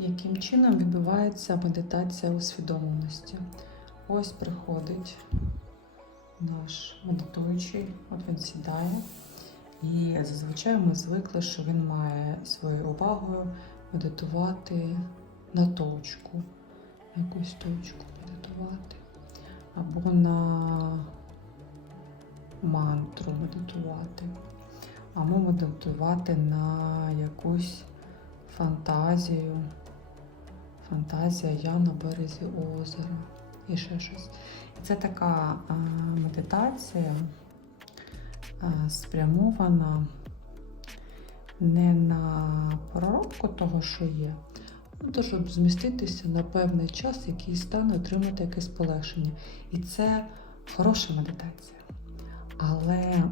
Яким чином відбувається медитація усвідомленості? Ось приходить наш медитуючий, от він сідає, і зазвичай ми звикли, що він має своєю увагою медитувати на точку, на якусь точку медитувати, або на мантру медитувати, або медитувати на якусь фантазію. Фантазія я на березі озера і ще щось. Це така а, медитація а, спрямована не на проробку того, що є, а то, щоб зміститися на певний час, який стане отримати якесь полегшення. І це хороша медитація. Але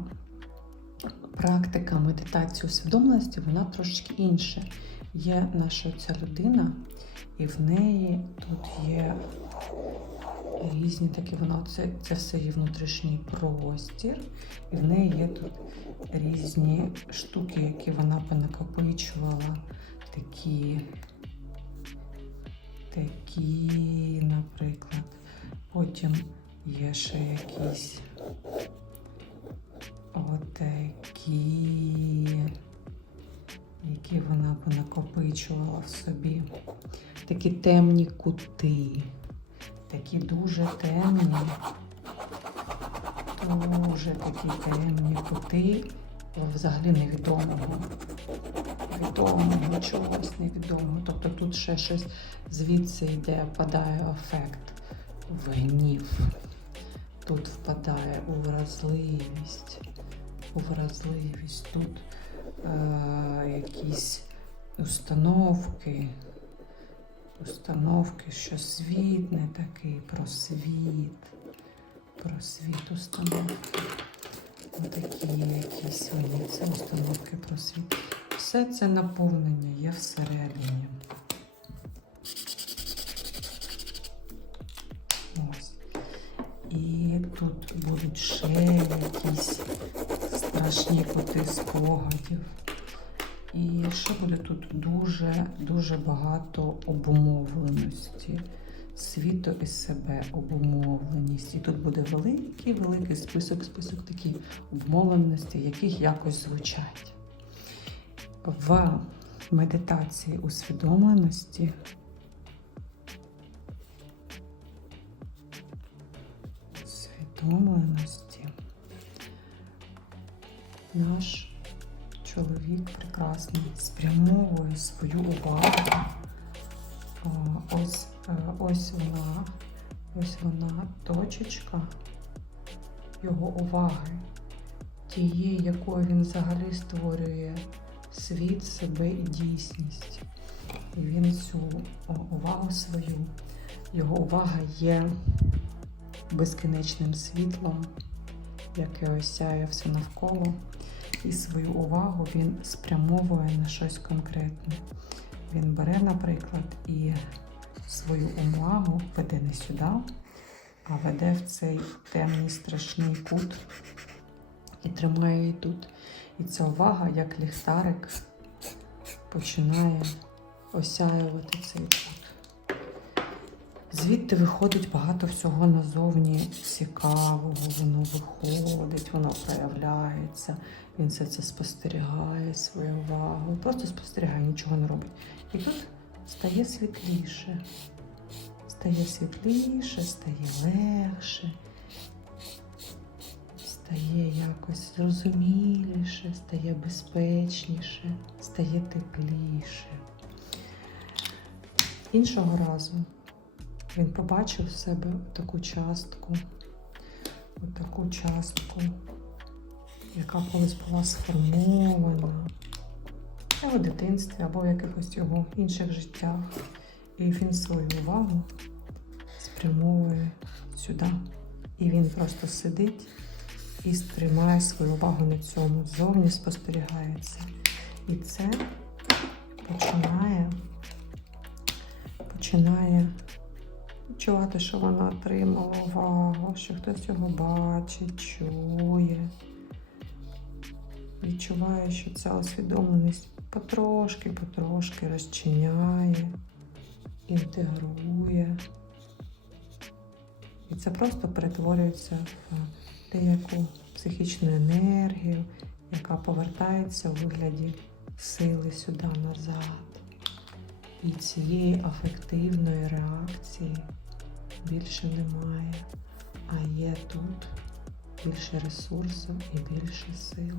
практика медитації усвідомленості, вона трошки інша. Є наша ця людина, і в неї тут є різні такі, вона це, це все її внутрішній простір, і в неї є тут різні штуки, які вона понакопичувала, такі, такі, наприклад. Потім є ще якісь отакі, які вона понакопичувала в собі. Такі темні кути, такі дуже темні, дуже такі темні кути взагалі невідомого. Відомого, чогось невідомого. Тобто тут ще щось звідси йде, падає ефект в гнів. Тут впадає у вразливість, у вразливість. Тут якісь установки, установки, що світ не такий, про світ, установки. Отакі якісь вони, це установки про світ. Все це наповнення є всередині. Ось. І тут будуть ще якісь страшні коти спогадів. І ще буде тут дуже дуже багато обумовленості, світу і себе обумовленість. І тут буде великий великий список, список таких обумовленостей, яких якось звучать. В медитації усвідомленості усвідомленості наш чоловік прекрасний спрямовує свою увагу. Ось, е, ось вона, ось вона точечка його уваги, тієї, якою він взагалі створює світ, себе і дійсність. І він цю увагу свою, його увага є безкінечним світлом, яке осяє все навколо, і свою увагу він спрямовує на щось конкретне. Він бере, наприклад, і свою увагу веде не сюди, а веде в цей темний страшний кут і тримає її тут. І ця увага, як ліхтарик, починає осяювати цей. Звідти виходить багато всього назовні цікавого, воно виходить, воно проявляється. Він все це спостерігає свою увагу. Просто спостерігає, нічого не робить. І тут стає світліше. Стає світліше, стає легше, стає якось зрозуміліше, стає безпечніше, стає тепліше. Іншого разу він побачив в себе таку частку, таку частку, яка колись була сформована в дитинстві або в якихось його інших життях. І він свою увагу спрямовує сюди. І він просто сидить і стримає свою увагу на цьому. Зовні спостерігається. І це починає, починає відчувати, що вона отримала увагу, що хтось його бачить, чує. Відчуває, що ця усвідомленість потрошки-потрошки розчиняє інтегрує. І це просто перетворюється в деяку психічну енергію, яка повертається у вигляді сили сюди назад. І цієї афективної реакції більше немає, а є тут більше ресурсу і більше сил.